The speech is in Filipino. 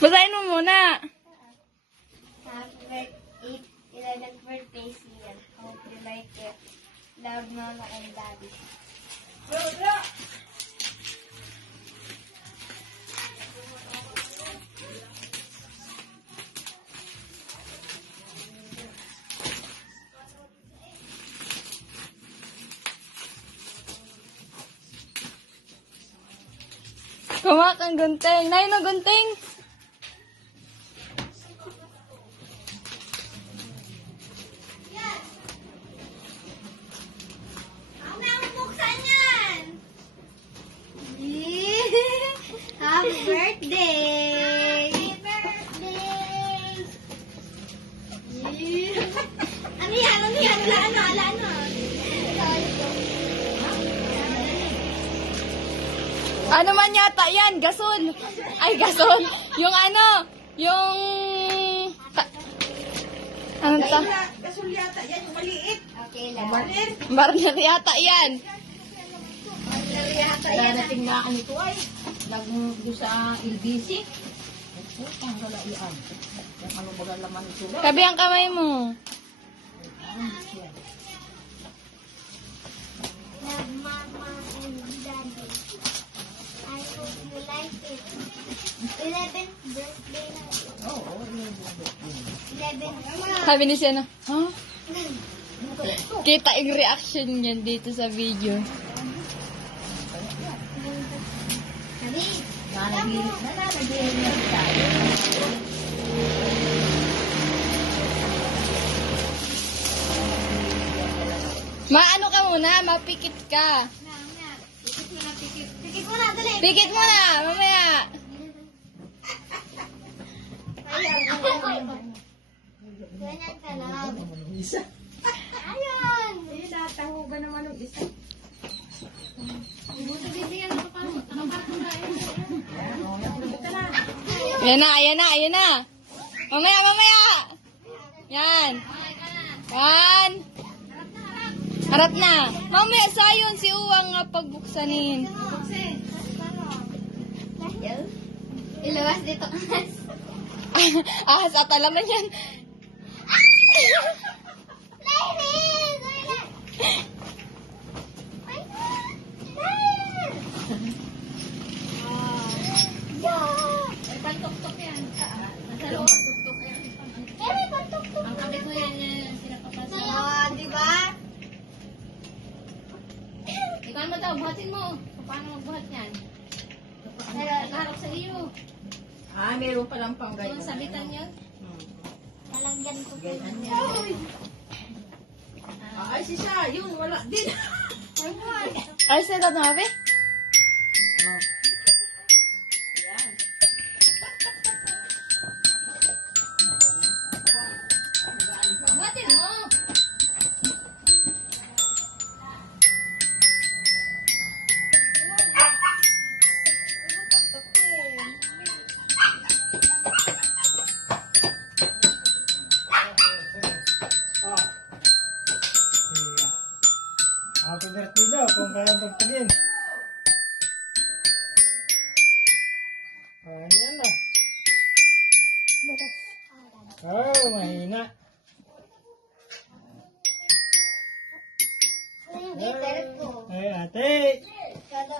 Basahin mo muna. Happy birthday, 11th birthday, Sian. Hope you like it. Love, Mama and Daddy. Kumak ang gunting. Nay no gunting. Ang nakabuksan yan! Happy birthday! Happy birthday! Ano yan? Ano yan? Ala ano? Ano man yata yan? Gasol. Ay, gasol. Yung ano? Yung... Ano ta? Gasol yata yan, yung maliit. Okay lang. Barner yata yan. Darating na ano ito ay. Lagong doon sa LBC. Ito, ang galaian. Yung ano baga laman ito. Kabi ang kamay mo. Love, Mama and Daddy. I hope you like it. 11th birthday na. Oo, 11th. Sabi ni siya na, huh? Kita yung reaction niyan dito sa video. Sabi, nananagilit na tayo. Maano ka muna, mapikit ka. pikit mo na, dali. Pikit mo na, mamaya. Ganyan ka lang. Isa. Ayun. Eh, natahugan naman ng isa. Ayan na, ayan na, ayan na. Mamaya, mamaya. Yan. Yan. Harap na. Mamaya, sayon si Uwang nga pagbuksanin. Ilawas dito. Ahas ata naman yan. Ay, pantok-tok yan. Nasa loob, pantok-tok yan. Ang kapit mo yan, sinapapasa. Diba? Ikaw mo daw, buhatin mo. Paano magbuhat yan? Nakaharap sa iyo. Ah, meron palang pang ganyan. Yung sabitan niya? Lalagyan ko po. Ganyan niya. Ay, si siya, yun, wala din. Ay, sila na, Abe? Oh. Yan. Buhatin mo. Happy birthday daw, kung kaya pagpagin. Yan na. Oh, mahina. Hindi, pero ko. Ay, ate. Kada